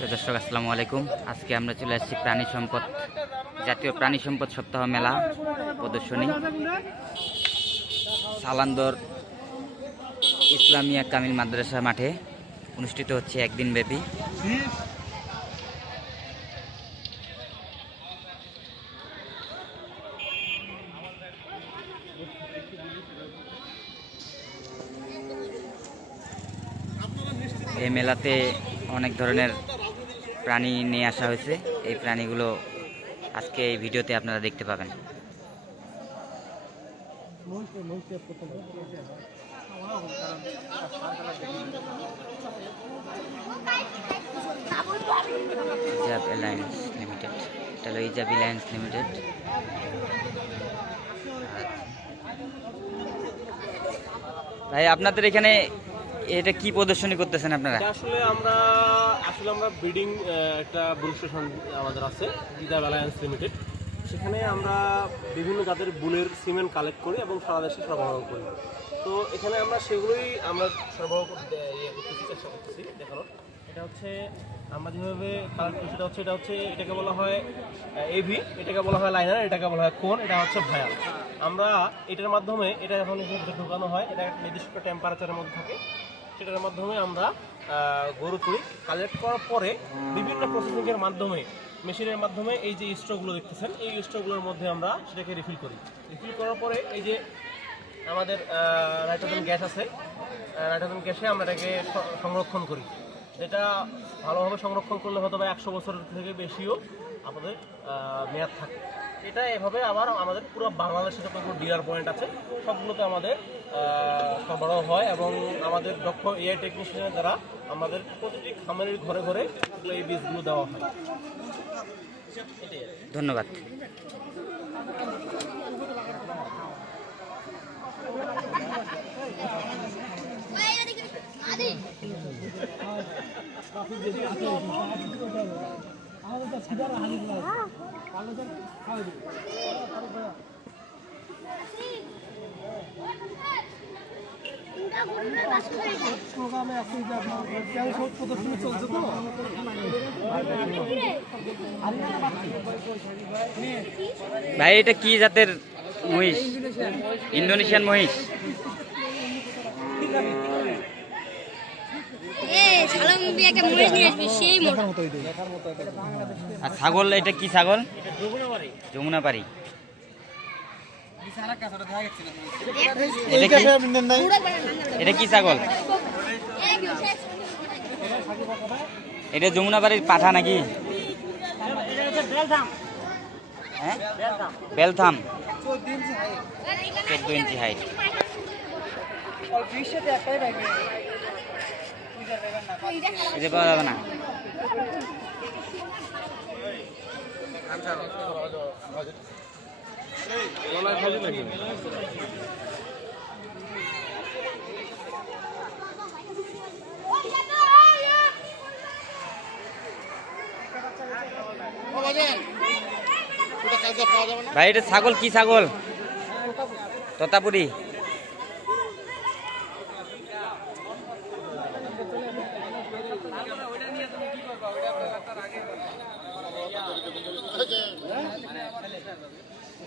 দর্শক, আসসালামু আলাইকুম। আজকে আমরা চলে আসছি প্রাণী সম্পদ জাতীয় প্রাণী সম্পদ সপ্তাহ মেলা প্রদর্শনী। সালান্দর ইসলামিয়া কামিল মাদ্রাসা মাঠে অনুষ্ঠিত হচ্ছে একদিন ব্যাপী। এই মেলাতে অনেক ধরনের প্রাণী নিয়ে আসা হয়েছে। এই প্রাণীগুলো আজকে এই ভিডিওতে আপনারা দেখতে পাবেন। লিমিটেড। এটা লিমিটেড। ভাই, আপনাদের এখানে এটা কি প্রদর্শনী করতেছেন আপনারা? আসলে আমরা আসলে আমরা ব্রিডিং একটা স্টেশন আমাদের আছে ইদাব অ্যালায়েন্স লিমিটেড সেখানে আমরা বিভিন্ন জাতের বুলের সিমেন্ট কালেক্ট করি এবং সারা দেশে সরবরাহ করি। তো এখানে আমরা সেগুলোই আমরা সরবরাহ করতে ইয়ে করতেছি, চেষ্টা করতেছি এটা হচ্ছে, আমরা যেভাবে কালেক্ট করি, সেটা হচ্ছে, এটা হচ্ছে, এটাকে বলা হয় এভি এটাকে বলা হয় লাইনার এটাকে বলা হয় কোন, এটা হচ্ছে ভায়া আমরা এটার মাধ্যমে, এটা যখন ঢোকানো হয়, এটা নির্দিষ্ট টেম্পারেচারের মধ্যে থাকে। সেটার মাধ্যমে আমরা গরু তুলি কালেক্ট করার পরে বিভিন্ন প্রসেসিংয়ের মাধ্যমে মেশিনের মাধ্যমে এই যে স্ট্রোকগুলো দেখতেছেন, এই স্ট্রোকগুলোর মধ্যে আমরা সেটাকে রিফিল করি। রিফিল করার পরে এই যে আমাদের নাইট্রোজেন গ্যাস আছে নাইট্রোজেন গ্যাসে আমরা এটাকে সংরক্ষণ করি। যেটা ভালোভাবে সংরক্ষণ করলে হয়তো বা একশো বছরের থেকে বেশিও আমাদের মেয়াদ থাকে। এটা এভাবে আবার আমাদের পুরো বাংলাদেশে যতগুলো ডিলার পয়েন্ট আছে, সবগুলোতে আমাদের সরবরাহ হয় এবং আমাদের দক্ষ এআই টেকনিশিয়ানের দ্বারা আমাদের প্রতিটি খামারের ঘরে ঘরে এই বীজগুলো দেওয়া হয়। ধন্যবাদ প্রোগ্রামে আপনার প্রদর্শনী চলছে তো ভাই এটা কি জাতের মহিষ? ইন্দোনেশিয়ান মহিষ। আর ছাগল এটা কি ছাগল? যমুনা পারি এটা কি? ছাগল? এটা যমুনা বাড়ির পাঠা নাকি? হ্যাঁ? বেলথাম চোদ্দ ইঞ্চি হাইট এটা ভাই এটা ছাগল কি ছাগল? তোতাপুরি।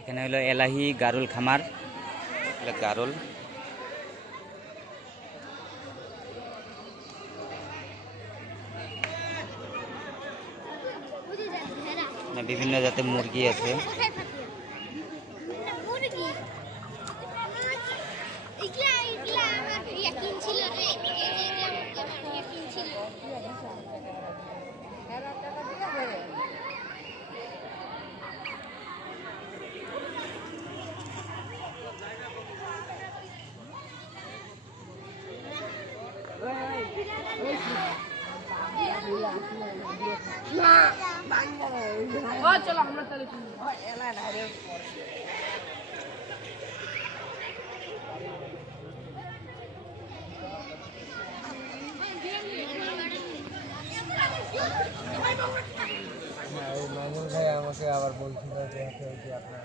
এখানে হলো এলাহি গারুল খামার। এটা গারুল। বিভিন্ন জাতের মুরগি আছে। চলো আমরা তাহলে আমাকে আবার বলছিল যে আপনার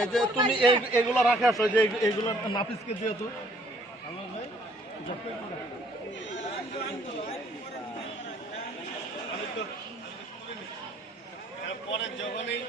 এই যে তুমি এগুলো রাখে আসো যে এগুলো নাফিসকে দিও তো। পরে যখনই